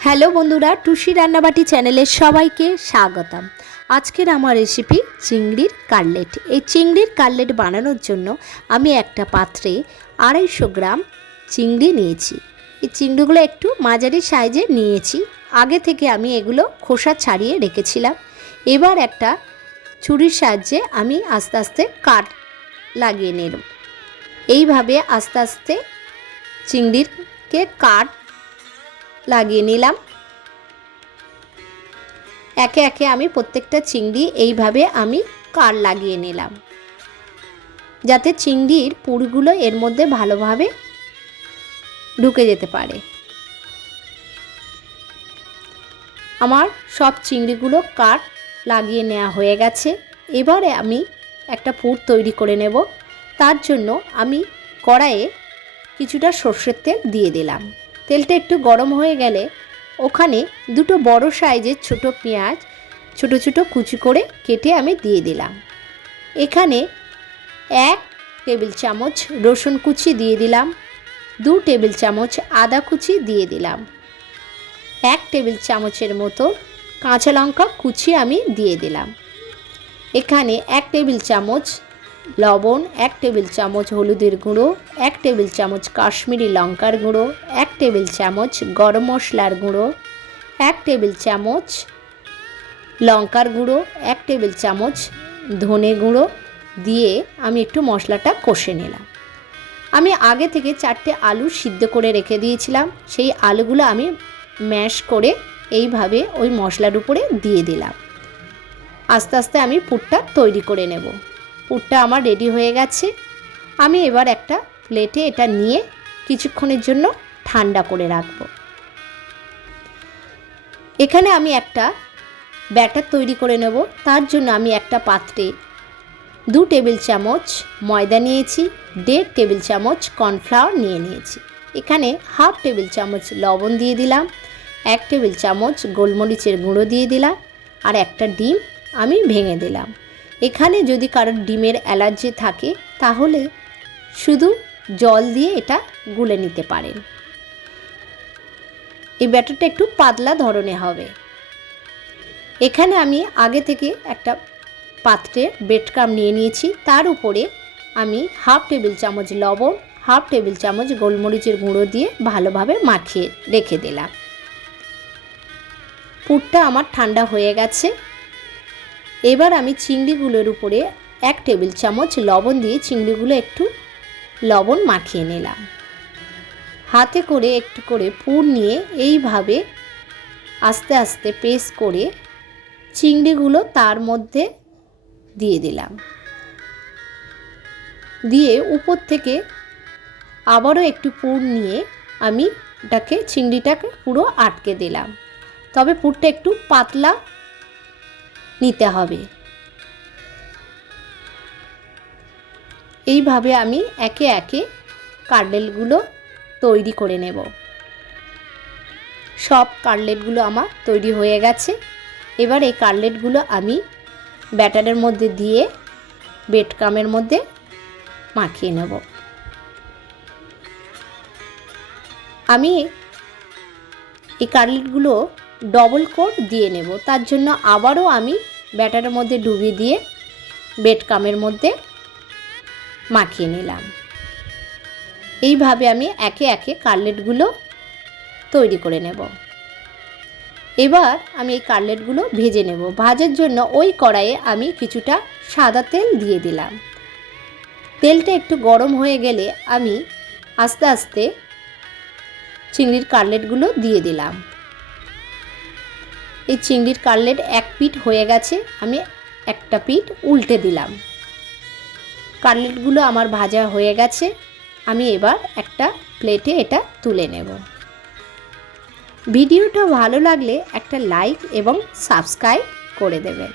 Hello বন্ধুরা, টুসি রান্নাবাটি চ্যানেলে সবাইকে স্বাগতম। আজকের আমার রেসিপি চিংড়ির কাটলেট। এই চিংড়ির কাটলেট বানানোর জন্য আমি একটা পাত্রে 250 গ্রাম চিংড়ি নিয়েছি। এই চিংড়িগুলো একটু মাঝারি সাইজে নিয়েছি। আগে থেকে আমি এগুলো খোসা ছাড়িয়ে রেখেছিলাম। এবার একটা ছুরির সাহায্যে আমি আস্তে আস্তে কাট লাগিয়ে নিলাম। এইভাবে আস্তে আস্তে চিংড়িরকে কাট লাগিয়ে নিলাম। একে একে আমি প্রত্যেকটা চিংড়ি এইভাবে আমি কাট লাগিয়ে নিলাম, যাতে চিংড়ির পুরগুলো এর মধ্যে ভালোভাবে ঢুকে যেতে পারে। আমার সব চিংড়িগুলো কাট লাগিয়ে নেওয়া হয়ে গেছে। এবারে আমি একটা পুর তৈরি করে নেব। তার জন্য আমি কড়াইয়ে কিছুটা সর্ষের তেল দিয়ে দিলাম। তেলটা একটু গরম হয়ে গেলে ওখানে দুটো বড় সাইজের ছোট পেঁয়াজ ছোট ছোট কুচি করে কেটে আমি দিয়ে দিলাম। এখানে 1 টেবিল চামচ রসুন কুচি দিয়ে দিলাম, 2 টেবিল চামচ আদা কুচি দিয়ে দিলাম, 1 টেবিল চামচের মতো কাঁচা লঙ্কা কুচি আমি দিয়ে দিলাম। এখানে 1 টেবিল চামচ লবণ, 1 টেবিল চামচ হলুদের গুঁড়ো, 1 টেবিল চামচ কাশ্মীরি লঙ্কার গুঁড়ো, 1 টেবিল চামচ গরম মশলার গুঁড়ো, 1 টেবিল চামচ লঙ্কার গুঁড়ো, 1 টেবিল চামচ ধনে গুঁড়ো দিয়ে আমি একটু মশলাটা কষে নিলাম। আমি আগে থেকে 4টে আলু সিদ্ধ করে রেখে দিয়েছিলাম। সেই আলুগুলো আমি ম্যাশ করে এইভাবে ওই মশলার উপরে দিয়ে দিলাম। আস্তে আস্তে আমি পুরটা তৈরি করে নেব। পুরটা আমার রেডি হয়ে গেছে। আমি এবার একটা প্লেটে এটা নিয়ে কিছুক্ষণের জন্য ঠান্ডা করে রাখব। এখানে আমি একটা ব্যাটার তৈরি করে নেব। তার জন্য আমি একটা পাত্রে 2 টেবিল চামচ ময়দা নিয়েছি, 1.5 টেবিল চামচ কর্নফ্লাওয়ার নিয়েছি। এখানে 1/2 টেবিল চামচ লবণ দিয়ে দিলাম, 1 টেবিল চামচ গোলমরিচের গুঁড়ো দিয়ে দিলাম, আর একটা ডিম আমি ভেঙে দিলাম। এখানে যদি কারোর ডিমের অ্যালার্জি থাকে তাহলে শুধু জল দিয়ে এটা গুলে নিতে পারেন। এই ব্যাটারটা একটু পাতলা ধরনের হবে। এখানে আমি আগে থেকে একটা পাত্রে ব্রেড ক্রাম্ব নিয়ে নিয়েছি। তার উপরে আমি 1/2 টেবিল চামচ লবণ, 1/2 টেবিল চামচ গোলমরিচের গুঁড়ো দিয়ে ভালোভাবে মাখিয়ে রেখে দিলাম। পুরটা আমার ঠান্ডা হয়ে গেছে। এবার আমি চিংড়িগুলোর উপরে 1 টেবিল চামচ লবণ দিয়ে চিংড়িগুলো একটু লবণ মাখিয়ে নিলাম। হাতে করে একটু করে পুর নিয়ে এইভাবে আস্তে আস্তে প্রেস করে চিংড়িগুলো তার মধ্যে দিয়ে দিলাম। দিয়ে উপর থেকে আবারও একটু পুর নিয়ে আমি চিংড়িটাকে পুরো আটকে দিলাম। তবে পুরটা একটু পাতলা নিতে হবে। এইভাবে আমি একে একে কাটলেটগুলো তৈরি করে নেব। সব কাটলেটগুলো আমার তৈরি হয়ে গেছে। এবার এই কাটলেটগুলো আমি ব্যাটারের মধ্যে দিয়ে ব্রেড ক্রাম্বের মধ্যে মাখিয়ে নেব। আমি এই কাটলেটগুলো ডবল কোট দিয়ে নেব। তার জন্য আবারও আমি ব্যাটারের মধ্যে ডুবিয়ে দিয়ে ব্রেড ক্রাম্বের মধ্যে মাখিয়ে নিলাম। এইভাবে আমি একে একে কাটলেটগুলো তৈরি করে নেব। এবার আমি এই কাটলেটগুলো ভেজে নেব। ভাজার জন্য ওই কড়াইয়ে আমি কিছুটা সাদা তেল দিয়ে দিলাম। তেলটা একটু গরম হয়ে গেলে আমি আস্তে আস্তে চিংড়ির কাটলেটগুলো দিয়ে দিলাম। এই চিংড়ির কাটলেট এক পিঠ হয়ে গেছে, আমি একটা পিঠ উল্টে দিলাম। কাটলেটগুলো আমার ভাজা হয়ে গেছে। আমি এবার একটা প্লেটে এটা তুলে নেব। ভিডিওটা ভালো লাগলে একটা লাইক এবং সাবস্ক্রাইব করে দেবেন।